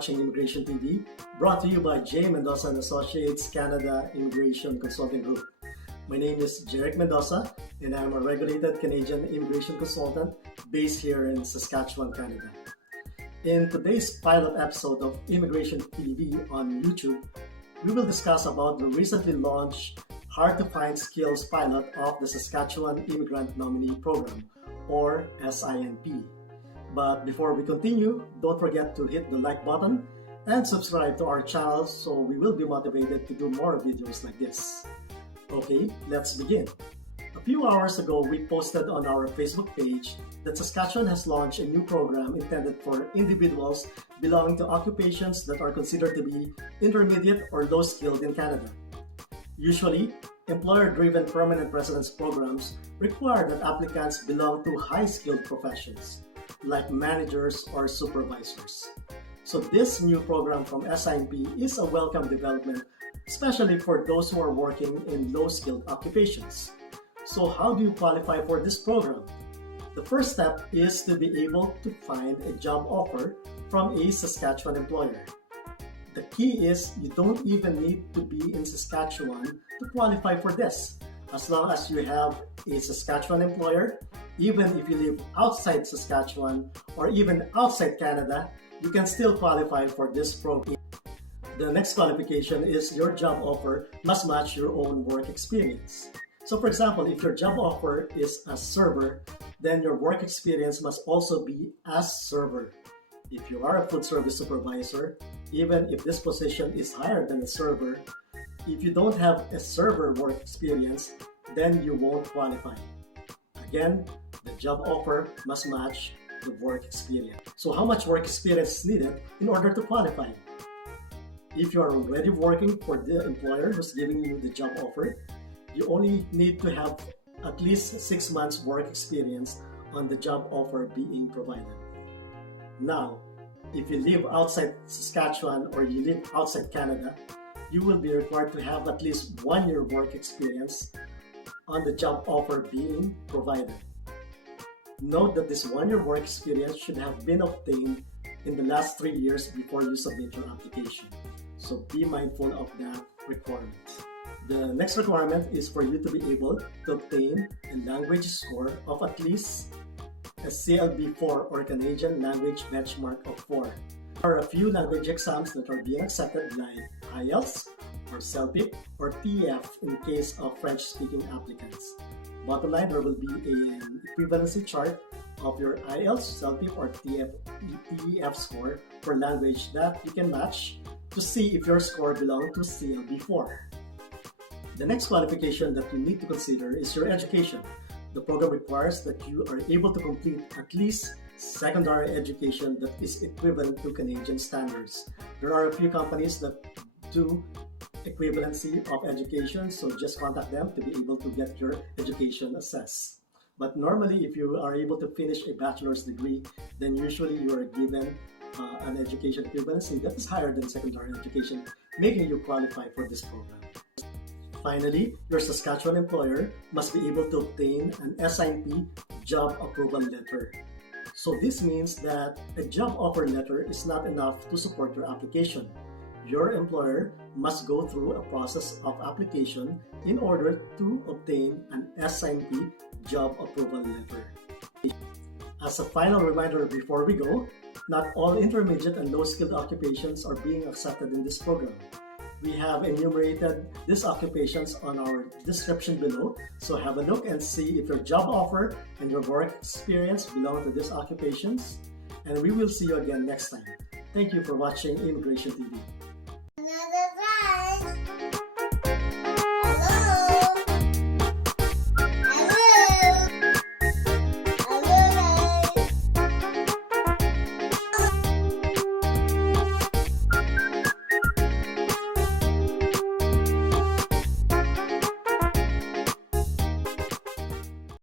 watching Immigration TV, brought to you by Jeric Mendoza and Associates Canada Immigration Consulting Group. My name is Jeric Mendoza, and I'm a regulated Canadian immigration consultant based here in Saskatchewan, Canada. In today's pilot episode of Immigration TV on YouTube, we will discuss about the recently launched Hard to Find Skills pilot of the Saskatchewan Immigrant Nominee Program, or SINP. But before we continue, don't forget to hit the like button and subscribe to our channel so we will be motivated to do more videos like this. Okay, let's begin. A few hours ago, we posted on our Facebook page that Saskatchewan has launched a new program intended for individuals belonging to occupations that are considered to be intermediate or low-skilled in Canada. Usually, employer-driven permanent residence programs require that applicants belong to high-skilled professions, like managers or supervisors. So this new program from SINP is a welcome development, especially for those who are working in low-skilled occupations. So how do you qualify for this program? The first step is to be able to find a job offer from a Saskatchewan employer. The key is you don't even need to be in Saskatchewan to qualify for this. As long as you have a Saskatchewan employer, even if you live outside Saskatchewan or even outside Canada, you can still qualify for this program. The next qualification is your job offer must match your own work experience. So for example, if your job offer is as server, then your work experience must also be as server. If you are a food service supervisor, even if this position is higher than a server, if you don't have a server work experience, then you won't qualify. Again, the job offer must match the work experience. So how much work experience is needed in order to qualify? If you are already working for the employer who's giving you the job offer, you only need to have at least 6 months work experience on the job offer being provided. Now, if you live outside Saskatchewan or you live outside Canada, you will be required to have at least 1 year work experience on the job offer being provided. Note that this 1 year work experience should have been obtained in the last 3 years before you submit your application. So be mindful of that requirement. The next requirement is for you to be able to obtain a language score of at least a CLB4 or Canadian Language Benchmark of 4. There are a few language exams that are being accepted like IELTS or CELPIP or TEF in case of French-speaking applicants. Bottom line, there will be an equivalency chart of your IELTS, CELPIP or TEF score for language that you can match to see if your score belongs to CLB4. The next qualification that you need to consider is your education. The program requires that you are able to complete at least secondary education that is equivalent to Canadian standards. There are a few companies that do equivalency of education, so just contact them to be able to get your education assessed. But normally, if you are able to finish a bachelor's degree, then usually you are given an education equivalency that is higher than secondary education, making you qualify for this program. Finally, your Saskatchewan employer must be able to obtain an SINP job approval letter. So this means that a job offer letter is not enough to support your application. Your employer must go through a process of application in order to obtain an SINP job approval letter. As a final reminder before we go, not all intermediate and low-skilled occupations are being accepted in this program. We have enumerated these occupations on our description below, so have a look and see if your job offer and your work experience belong to these occupations. And we will see you again next time. Thank you for watching Immigration TV.